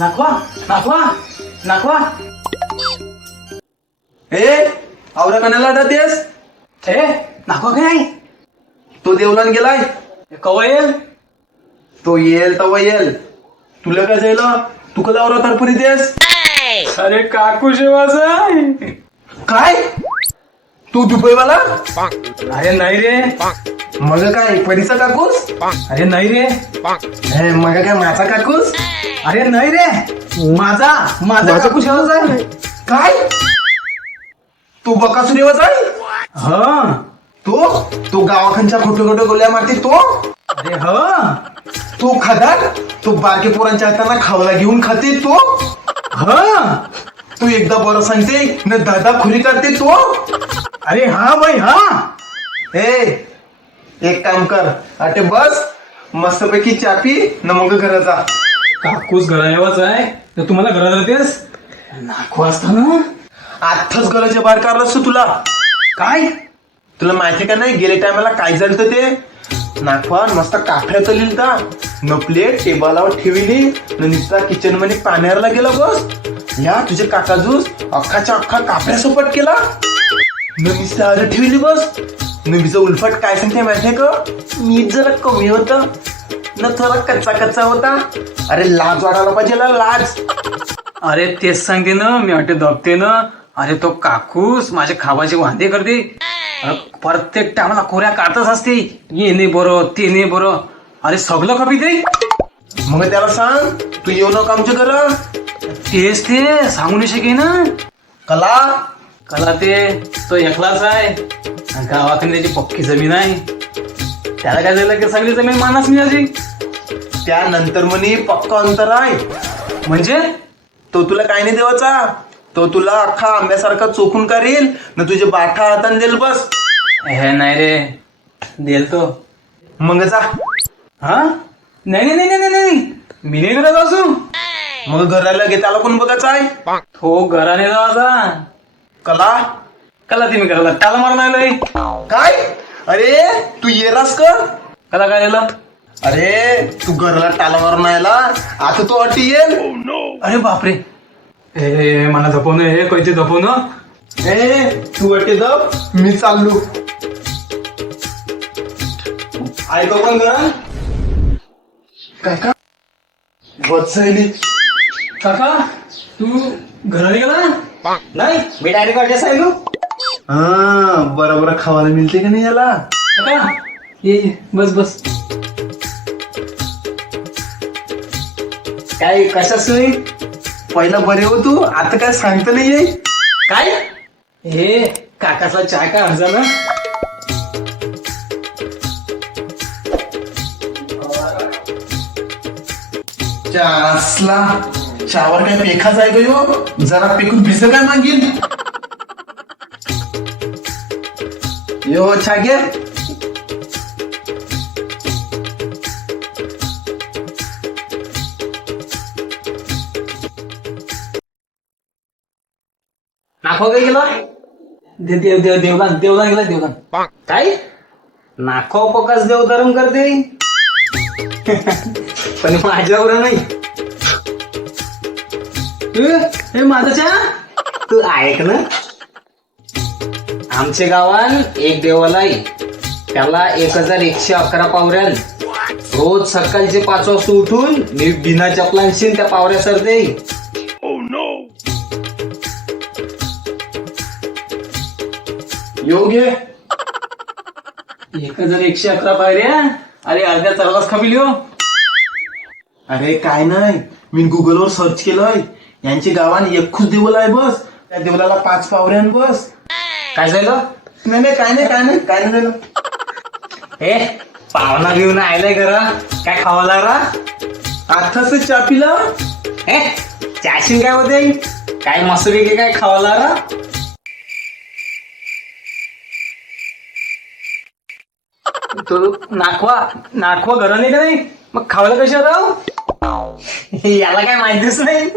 नाखवा नाखवा नाखवा ए ए काय? तो देवलान गेलाय. कवा येईल? तो येईल तवा येईल. तुला काय झालं तू कधी आवरा तरपुरी देस अरे काकू शिवाचा काय? तू दुबईवाला? अरे नाही रे. मग काय परीचा काकूस? अरे नाही रे. हे, मग काय माझा काकूस? अरे नाही रे. माझा माझा काकू शिवाचा आहे काय? तू बकासुरेवाचा आहे हा. तो? तो गावाखानच्या खोटे खोटे गोल्या मारते तो? अरे हा. तो खादार तो बारके पोरांच्या हाताना खावला घेऊन खाते तो? हा. तू एकदा बरं सांगते न दादा खुरी करते तो? अरे हा भाई हा. ए एक काम कर अटे बस मस्तपैकी चापी न मग घरात जा. काकूस घराण्यावाच आहे तर तुम्हाला घरात जातेस? नाखवा असताना आत्ताच घराच्या बाहेर काढलंस तू तुला. काय? तुला माहिती का नाही गेल्या टायमाला काय झालं ते? नाखवा मस्त काफऱ्यात लिहिलता न प्लेट टेबलावर ठेवली न नुसता किचनमध्ये पाण्याला गेला बस. या तुझे काकाजूस अख्खाच्या अख्खा काफऱ्या सोपट केला. न नुसता ठेवली बस. तिचं उलफट काय सांगते माहितीये का? मीठ जरा कमी होत. न थोडा कच्चा कच्चा होता. अरे लाज वाढायला पाहिजे ना लाज. अरे तेच सांगते ना मी वाटते दबते ना. अरे तो काकूस माझे खावाचे वांदे करते. अरे प्रत्येक टायमाला कोऱ्या काढतच असते. ये नाही बरं ते नाही बरं. अरे सगळं खपी ते. मग त्याला सांग तू येऊ नको आमच्या घर. तेच ते सांगू नाही शके ना. कला. कला ते तो एकलाच आहे. आणि गावाकडे त्याची पक्की जमीन आहे त्याला काय झालं की सगळी जमीन मानास मिळाली त्यानंतर म्हणे पक्का अंतर आहे. म्हणजे? तो तुला काय नाही देवाचा? तो तुला अख्खा आंब्यासारखा चोखून करील न तुझे बाठा हातान देईल बस. हे नाही रे देल तो. मग जा. हा? नाही नाही नाही नाही नाही. मी नाही करत असू मग घराला घे त्याला कोण बघायचं आहे? हो घराने जावाचा कला? कला तुम्ही करायला त्याला मारून आलोय. काय? अरे तू येरास का? कला काय झालं अरे तू घराला टाला मारून आयला. आता तू अटी येईल. अरे बापरे. ए मला झोपवणं हे कैचे झोपवणं ए तू अटी दब मी चाललो. ऐकू पण घरा काय का बस झाली. काका तू घराने गेला? नाही? मी डायरेक्ट अड्रेस आहे तू हा बरं बरं खावायला मिळते का नाही याला? काका ये ये, बस बस. काय कशा सोयी पहिला बरे हो तू आता काय सांगता नाही येईल काय? हे काकाचा चाय का अर्जा ना? असला. चावर काय पेखाच आहे गं ह्यो? जरा पेकून भिज काय मागील? यो छागे नाखो काय गेलं? दे देव देव देवदान देवदान गेला देवदान काय? नाखो पकाच देव धर्म करते. पण माझ्यावर नाही. ए, ए माझा चहा तू ऐक ना. आमच्या गावात एक देवालय त्याला एक हजार एकशे अकरा पावऱ्यान रोज सकाळचे पाच वाजता उठून मी बिना चपलांशी त्या पावऱ्या सरते यो घे एक हजार एकशे अकरा पायऱ्या? अरे अर्ध्या चरलाच खपिल हो. अरे काय नाही. मी गुगलवर सर्च केलंय. यांची गावान एकूच देवल आहे बस. त्या देवलाला पाच पावऱ्यान बस. काय झालं? नाही नाही काय नाही काय नाही काय नाही झालं. हे पाहुणा घेऊन आयलाय घरा. काय खावा लागला? आताच चहा पिला. हे चाशीन काय होते काय मसुरी की काय खावा लागला? तो नाखवा नाखवा घराने का नाही? मग खावायला कशी राव? याला काय माहितीच नाही.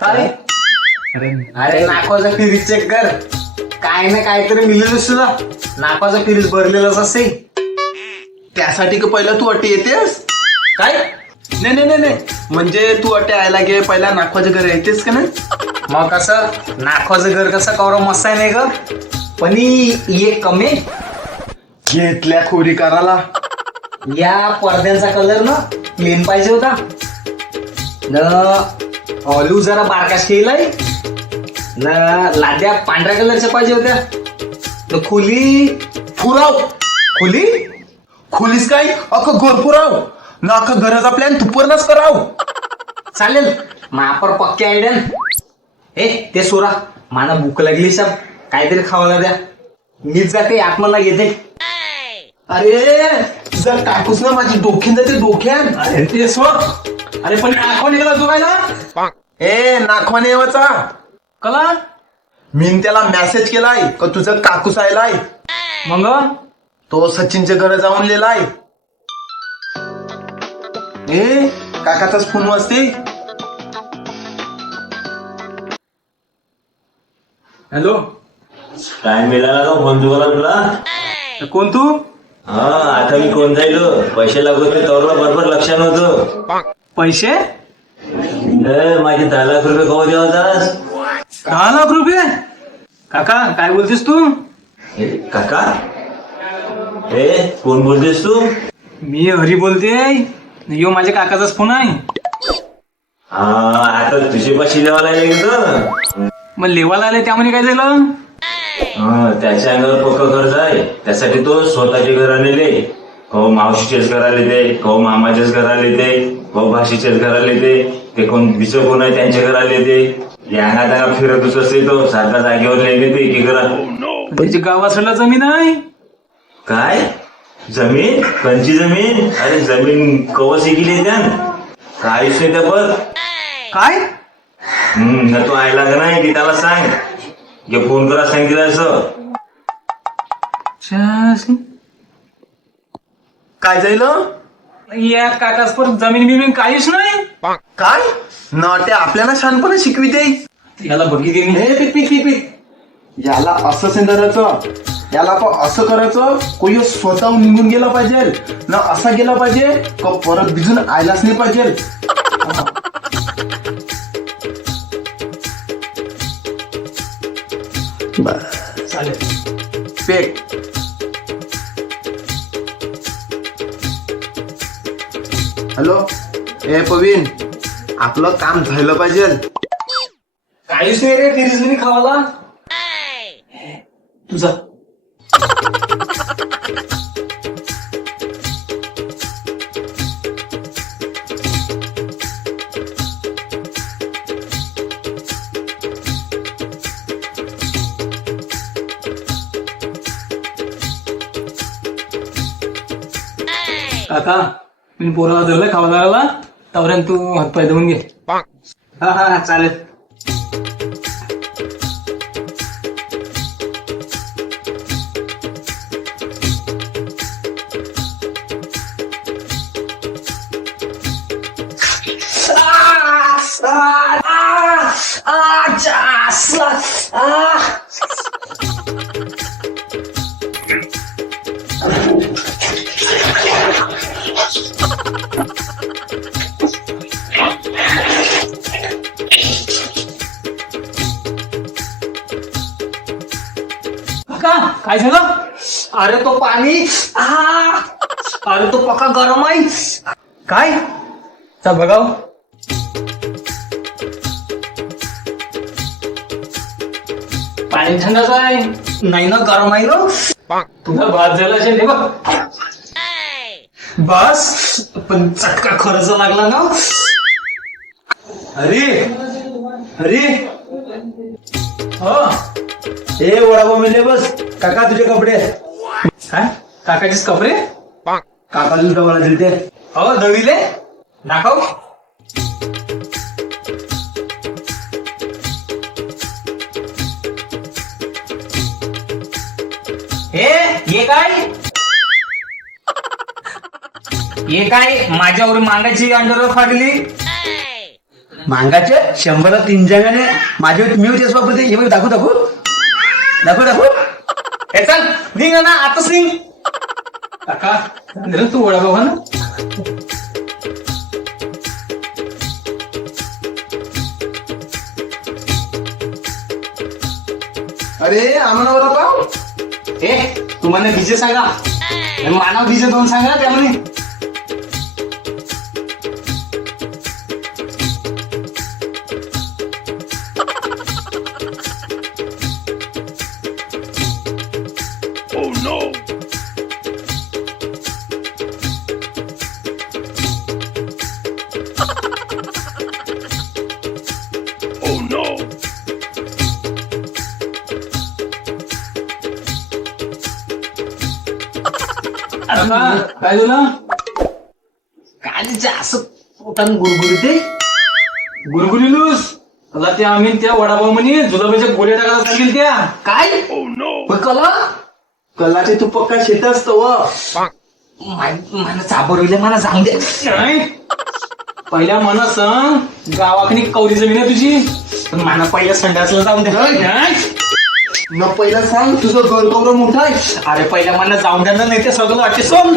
अरे नाकवाचा फिरीज चेक कर. काय ना काहीतरी मिळेलच तुला नाकवाचा फिरीज भरलेलाच असे त्यासाठी का पहिला तू अटी येतेस? काय? नाही नाही नाही नाही. म्हणजे तू अटे यायला गे पहिला नाकवाचं घर येतेस का नाही? मग कसं? नाखवाचं घर कसं कवरा मस्त आहे नाही ग? पण ये कमी घेतल्या खोरी कराला या पडद्यांचा कलर ना प्लेन पाहिजे होता. न ऑलिव्ह जरा बारकाश केलाय. न लाद्या पांढऱ्या कलरच्या पाहिजे होत्या. न खोली फुराव खोली? खोलीस काय? अख्खं गोरपुराव ना अख्खा घराचा प्लॅन तुपरनाच कराव. चालेल. मापर पक्की आयडिया ए ते सोरा मला भूक लागली साब काहीतरी खावायला द्या. मीच जाते आत्माला घेते. अरे जर टाकूस ना माझी डोक्यान जाते डोक्यान अरे ते सोड अरे पण आठवण निघाला जुगायला ए नाखवाने येवाचा. कला मीन त्याला मेसेज केलाय का तुझं काकूस आयलाय मग? तो सचिनच्या घरी जाऊन लिहिलाय. ए काकाचाच फोन वाजते हॅलो? टाइम मिळाला का फोन तुला? तुला कोण तू? हा आता मी कोण जाईल? पैसे लागत होते तवरला बरोबर लक्ष नव्हतं. पैसे? ए, माझे दहा लाख रुपये कवा देवाचास दहा लाख रुपये? काका काय बोलतेस तू? ए, काका? ए कोण बोलतेस तू? मी हरी बोलते यो माझ्या काकाचाच फोन आहे. हा आता तुझे पैसे द्यावा लागले मग लेवाला आले त्यामध्ये काय झालं? हा त्याच्या अंगावर पक्क कर्ज आहे. त्यासाठी तो स्वतःचे घर आलेले कहो मावशीचेच घर आले ते. कहो मामाचेच घर आले ते. कहो भाषेचेच घर आले ते. ते कोण बिचं कोण आहे त्यांचे घर आले ते. यांना त्यांना फिरतच असते तो सारखा जागेवर लिहिले ते करा त्याची गावासडला जमीन आहे? काय? जमीन? कंची जमीन? अरे जमीन कवच गेली त्या काहीच नाही त्या बघ. काय? हम्म ना तो आयला का नाही की त्याला सांग. की फोन करा सांगितलं असं. काय जाईल या काकाच पर जमीन बिमीन काहीच नाही. काय? ना ते आपल्याला शहाणपणा शिकविते याला बघितली हे पिक पिक पिक पिक. याला असं सेंदराचं याला पण असं करायचं कोणी स्वतःहून निघून गेला पाहिजे ना असा गेला पाहिजे का परत भिजून आयलाच नाही पाहिजे. चालेल. पेक. हॅलो? ए पवीन आपलं काम झालं पाहिजे. काहीच नाही रे तिरीस खावाला. तुझा काका मी पोराला धरलं खावा लागला तवऱ्यान तू हातपाय धुवून घे हा हा हा, चालेल काका काय झालं? अरे तो पाणी. आ! अरे तो पक्का गरम आहे. काय? चल बघाव. पाणी थंडच आहे नाही ना गरम आहे ना. तुझा भात झाला असेल हे बघ. बस. पण चटका खर्च लागला ना. अरे अरे. हो. ए वडापाव मिळले बस. काका तुझे कपडे. काय? काकाचेच कपडे? काकाला डबाला दिलते हो दवीले दाखव. हे ये काय? ये काय? माझ्यावर मांगाची अंडरवर फाडली? मांगाचे? शंभरात तीन जगाने माझे मी तेच वापरते. हे बघ दाखवू दाखवू. दाखव दाखव हे चाल निघ ना आताच निघ. काका तू ओळा बघा ना? अरे आम्हाला बरोबर ए तुम्हाला डीजे सांगा. मानव डीजे दोन सांगा त्यामुळे. काय झालं? कालीचे असं पोटान गुरगुरी ते. गुरगुरीलूस आता त्या आम्ही त्या वडापाव म्हणे जुलाबाच्या गोळ्या टाकायला सांगेल त्या. काय? कला? कलाचे तू पक्का शेत असतो व. मला चाबरविले मला जाऊन दे. काय? पहिल्या मनात सांग गावाकडे कवरी जमीन आहे तुझी. पण मला पहिल्या संडासला जाऊन दे. काय? न पहिला सांग तुझं घर कवरं मोठं आहे? अरे पहिल्या मला जाऊन द्या नाही ते सगळं वाटते सोम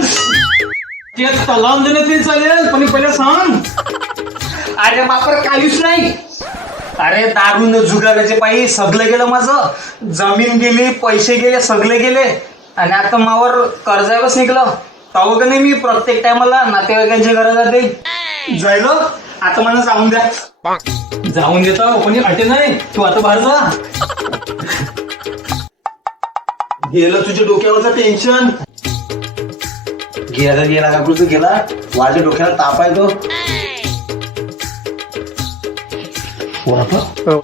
ते तलाव देणे ते चालेल पण पहिला सांग. अरे बापर काहीच नाही. अरे दारून जुगाराचे पायी सगळं गेलं माझं. जमीन गेली पैसे गेले सगळे गेले. आणि आता मावर कर्जावरच निघलं. तव का नाही मी प्रत्येक टायमाला नातेवाईकांच्या घरा जाते. जायलो? आता मला जाऊन द्या. जाऊन देता कोणी अटे नाही. तू आता बाहेर जा. गेलं तुझ्या डोक्यावरचं टेन्शन गेला गेला काकू तू गेला. माझ्या डोक्याला ताप आहे तो. वडापाव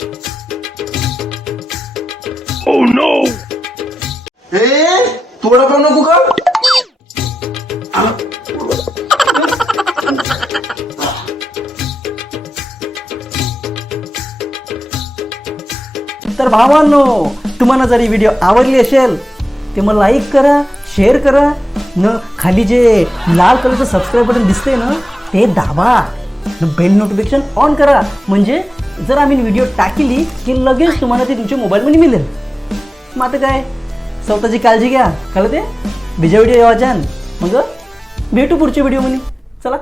ए तू वडापाव नको का तर भावांनो तुम्हाला जर ही व्हिडिओ आवडली असेल ते मग लाईक करा शेअर करा. न खाली जे लाल कलरचं सबस्क्राईब बटन दिसते ना ते दाबा. न बेल नोटिफिकेशन ऑन करा. म्हणजे जर आम्ही व्हिडिओ टाकली की लगेच तुम्हाला ते तुमच्या मोबाईलमध्ये मिळेल. मग आता काय? स्वतःची काळजी घ्या. कळलं ते? विजय व्हिडिओ येवाच्यान मग भेटू पुढच्या व्हिडिओमध्ये चला.